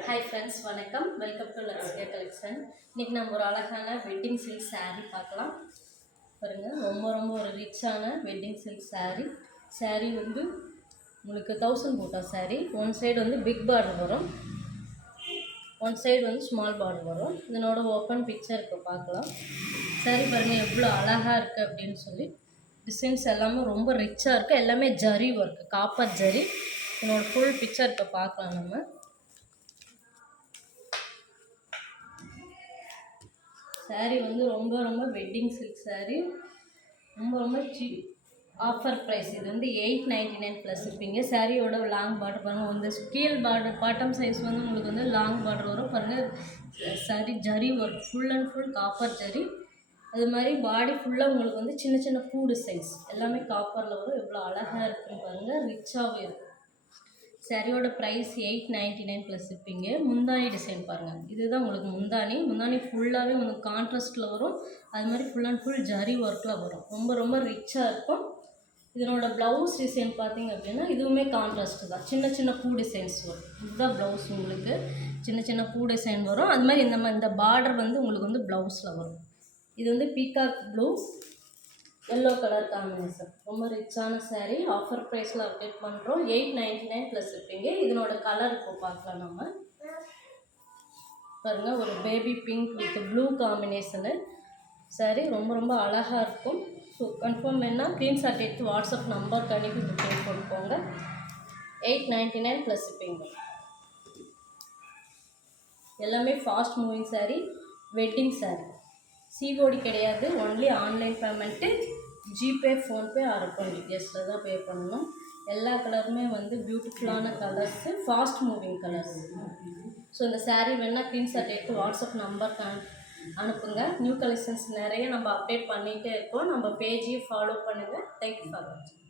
Hi friends, வணக்கம். Welcome to Lakshya collection. இன்றைக்கி நம்ம ஒரு அழகான வெட்டிங் சில்க் saree பார்க்கலாம். பாருங்கள், ரொம்ப ரொம்ப ஒரு ரிச்சான வெட்டிங் சில்க் saree வந்து உங்களுக்கு 1000 போட்டா saree. ஒன் சைடு வந்து பிக் பார்டர் வரும், ஒன் சைடு வந்து ஸ்மால் பார்டர் வரும். இதனோட ஓப்பன் பிக்சர் இப்போ பார்க்கலாம். saree பாருங்கள் எவ்வளோ அழகாக இருக்குது அப்படின்னு சொல்லி. டிசைன்ஸ் எல்லாமே ரொம்ப ரிச்சாக இருக்குது. எல்லாமே ஜரி ஒர்க்கு, காப்பர் ஜரி. இதனோட ஃபுல் பிக்சர் இப்போ பார்க்கலாம். நம்ம saree வந்து ரொம்ப ரொம்ப வெட்டிங் சில்க் saree, ரொம்ப ரொம்ப ஆஃபர் ப்ரைஸ். இது வந்து 899 ப்ளஸ் இருப்பீங்க. சாரியோட லாங் பார்டர் பாருங்கள், வந்து கீழ் பார்டர் பாட்டம் சைஸ் வந்து உங்களுக்கு வந்து லாங் பார்டர் வரும். பாருங்கள், saree zari work, full and full copper zari. அது மாதிரி பாடி ஃபுல்லாக உங்களுக்கு வந்து சின்ன சின்ன பூ டிசைன்ஸ் எல்லாமே காப்பரில் வரும். எவ்வளோ அழகாக இருக்குன்னு பாருங்கள், ரிச்சாகவே இருக்கும். சாரியோட ப்ரைஸ் 899 ப்ளஸ் இருப்பீங்க. முந்தானி டிசைன் பாருங்கள், இதுதான் உங்களுக்கு முந்தானி ஃபுல்லாகவே உங்களுக்கு கான்ட்ராஸ்ட்டில் வரும். அது மாதிரி ஃபுல் அண்ட் ஃபுல் ஜரி ஒர்க்கில் வரும். ரொம்ப ரொம்ப ரிச்சாக இருக்கும். இதனோட ப்ளவுஸ் டிசைன் பார்த்திங்க அப்படின்னா இதுவுமே கான்ட்ராஸ்ட்டு தான். சின்ன சின்ன பூ டிசைன்ஸ் வரும். இதுதான் ப்ளவுஸ், உங்களுக்கு சின்ன சின்ன பூ டிசைன் வரும். அது மாதிரி இந்த பார்டர் வந்து உங்களுக்கு வந்து ப்ளவுஸில் வரும். இது வந்து peacock blue yellow colour combination. ரொம்ப ரிச்சான saree. ஆஃபர் ப்ரைஸில் அப்டேட் பண்ணுறோம். 899 ப்ளஸ் இருப்பீங்க. இதனோட கலர் இப்போ பார்க்கலாம். நம்ம பாருங்கள், ஒரு baby pink with blue combination saree. ரொம்ப ரொம்ப அழகாக இருக்கும். ஸோ கன்ஃபார்ம் வேணால் ஸ்க்ரீன்ஷாட் எடுத்து வாட்ஸ்அப் நம்பருக்கு அனுப்பி புக்கிங் கொடுப்போங்க. 899 ப்ளஸ் இருப்பீங்க. எல்லாமே fast moving saree, wedding saree. COD கிடையாது, only online payment. GPay, PhonePe or account டீட்டெயில்ஸில் தான் பே பண்ணணும். எல்லா கலருமே வந்து பியூட்டிஃபுல்லான colours, fast moving colours. So இந்த saree வேணால் ஸ்க்ரீன்ஷாட் எடுத்து வாட்ஸ்அப் நம்பருக்கு அனுப்புங்க. நியூ கலெக்ஷன்ஸ் நிறைய நம்ம அப்டேட் பண்ணிகிட்டே இருக்கோம். நம்ம பேஜையும் ஃபாலோ பண்ணுங்கள். தேங்க்யூ ஃபார் வாட்சிங்.